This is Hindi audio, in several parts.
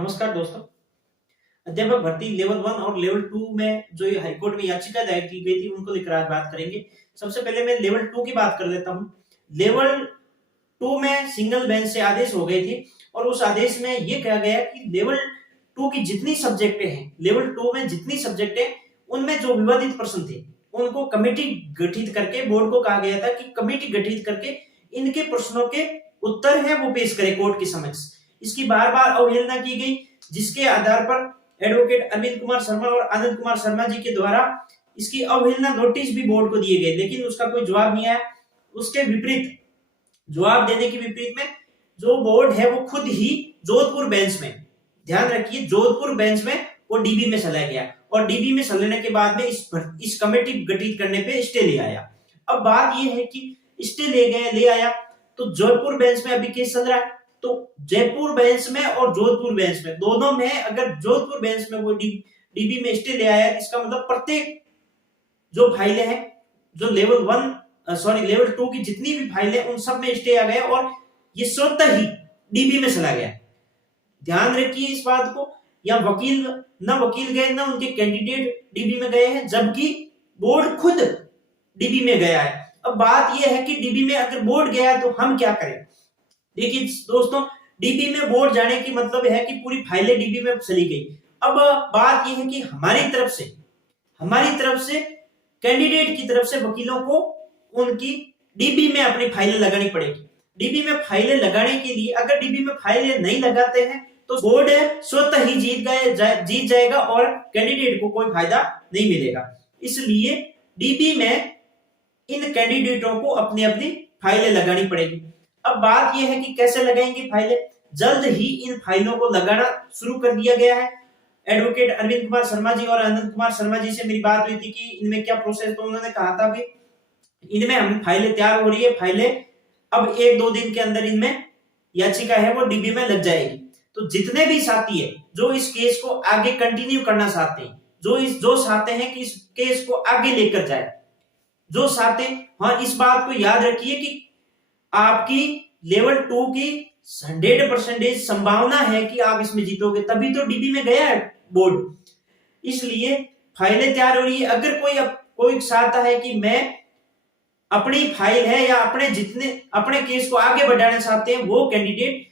नमस्कार दोस्तों। अध्यापक भर्ती लेवल 1 और लेवल 2 में जो ये हाईकोर्ट में याचिका दायर की गई थी उनको लेकर आज बात करेंगे। सबसे पहले मैं लेवल 2 की बात कर लेता हूं। लेवल 2 में सिंगल बेंच से आदेश हो गए थे और उस आदेश में ये कहा गया कि लेवल 2 की जितनी सब्जेक्टें हैं, लेवल 2 में जितनी सब्जेक्टें, उनमें जो विवादित प्रश्न थे उनको कमेटी गठित करके, बोर्ड को कहा गया था कि कमेटी गठित करके इनके प्रश्नों के उत्तर है वो पेश करे कोर्ट के समक्ष। इसकी बार बार अवहेलना की गई, जिसके आधार पर एडवोकेट अरविंद कुमार शर्मा और आनंद कुमार शर्मा जी के द्वारा इसकी अवहेलना नोटिस भी बोर्ड को दिए गए, लेकिन उसका कोई जवाब नहीं आया। उसके विपरीत, जवाब देने के विपरीत में जो बोर्ड है वो खुद ही जोधपुर बेंच में, ध्यान रखिए, जोधपुर बेंच में वो डीबी में चला गया और डीबी में चलने के बाद में इस कमेटी गठित करने पे स्टे ले आया। अब बात ये है कि स्टे ले आया तो जोधपुर बेंच में अभी केस चल रहा है, तो जयपुर बेंच में और जोधपुर बेंच में, दोनों में अगर जोधपुर बेंच में वो डीबी में स्टे ले आया, इसका मतलब प्रत्येक जो फाइलें हैं, जो लेवल 2 की जितनी भी फाइलें, उन सब में स्टे आ गया और ये स्वतः ही डीबी में चला गया। ध्यान रखिए इस बात को, या वकील गए ना उनके कैंडिडेट डीबी में गए हैं, जबकि बोर्ड खुद डीबी में गया है। अब बात यह है कि डीबी में अगर बोर्ड गया तो हम क्या करें। देखिए दोस्तों, डीबी में बोर्ड जाने की मतलब है कि पूरी फाइलें डीबी में चली गई। अब बात यह है कि हमारी तरफ से कैंडिडेट की तरफ से वकीलों को उनकी डीबी में अपनी फाइलें लगानी पड़ेगी। डीबी में फाइलें लगाने के लिए अगर डीबी में फाइलें नहीं लगाते हैं तो बोर्ड स्वतः ही जीत जाएगा और कैंडिडेट को कोई फायदा नहीं मिलेगा। इसलिए डीबी में इन कैंडिडेटों को अपनी अपनी फाइलें लगानी पड़ेगी। अब बात यह है कि कैसे लगाएंगे फाइलें। जल्द ही इन फाइलों को लगाना शुरू कर दिया गया है। एडवोकेट अरविंद कुमार शर्मा जी और आनंद कुमार शर्मा जी से मेरी बात हुई थी कि इनमें क्या प्रोसेस, तो उन्होंने कहा था कि इनमें हम फाइलें तैयार हो रही है, फाइलें अब 1-2 दिन के अंदर इनमें याचिका है वो डीबी में लग जाएगी। तो जितने भी साथी है जो इस केस को आगे कंटिन्यू करना चाहते हैं, जो चाहते हैं कि इस केस को आगे लेकर जाए, जो चाहते हैं, हाँ इस बात को याद रखिए कि आपकी लेवल 2 की 100% संभावना है कि आप इसमें जीतोगे, तभी तो डीबी में गया है बोर्ड। इसलिए फाइलें तैयार हो रही है। अगर कोई चाहता है कि मैं अपनी फाइल है या अपने केस को आगे बढ़ाना चाहते हैं, वो कैंडिडेट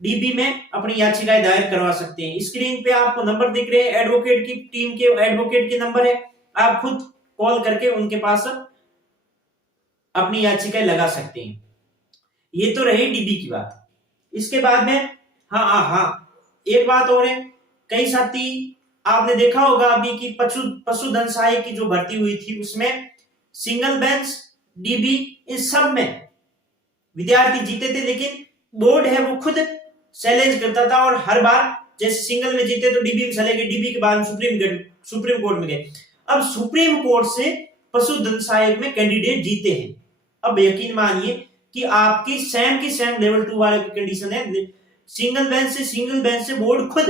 डीबी में अपनी याचिकाएं दायर करवा सकते हैं। स्क्रीन पे आपको नंबर दिख रहे हैं, एडवोकेट की टीम के एडवोकेट के नंबर है, आप खुद कॉल करके उनके पास अपनी याचिकाएं लगा सकते हैं। ये तो रही डीबी की बात। इसके बाद में एक बात और है, कई साथी आपने देखा होगा अभी कि पशुधन सहायक की जो भर्ती हुई थी उसमें सिंगल बेंच, डीबी, इन सब में विद्यार्थी जीते थे, लेकिन बोर्ड है वो खुद चैलेंज करता था और हर बार जैसे सिंगल में जीते तो डीबी में चले गए, डीबी के बाद सुप्रीम कोर्ट में गए। अब सुप्रीम कोर्ट से पशुधन सहायक में कैंडिडेट जीते हैं। अब यकीन मानिए कि आपकी सेम लेवल 2 वाले की कंडीशन है, सिंगल बेंच से बोर्ड खुद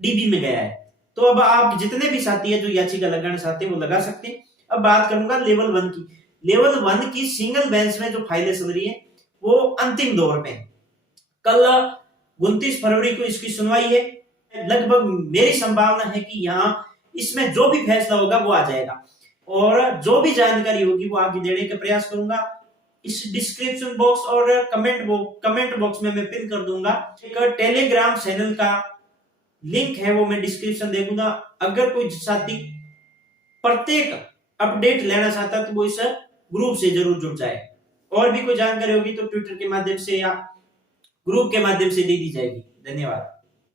डीबी में गया है। तो अब आप जितने भी साथी है जो याचिका लगाना चाहते हैं वो लगा सकते हैं। अब बात करूंगा लेवल 1 की। लेवल 1 की सिंगल बेंच में जो फाइलें चल रही है वो अंतिम दौर पे है। कल 29 फरवरी को इसकी सुनवाई है। लगभग मेरी संभावना है कि यहाँ इसमें जो भी फैसला होगा वो आ जाएगा और जो भी जानकारी होगी वो आगे देने का प्रयास करूंगा। इस डिस्क्रिप्शन बॉक्स और कमेंट बॉक्स में मैं पिन कर दूंगा एक टेलीग्राम चैनल का लिंक है, वो मैं डिस्क्रिप्शन दे दूंगा। अगर कोई साथी प्रत्येक अपडेट लेना चाहता है तो वो इस ग्रुप से जरूर जुड़ जाए। और भी कोई जानकारी होगी तो ट्विटर के माध्यम से या ग्रुप के माध्यम से दे दी जाएगी। धन्यवाद।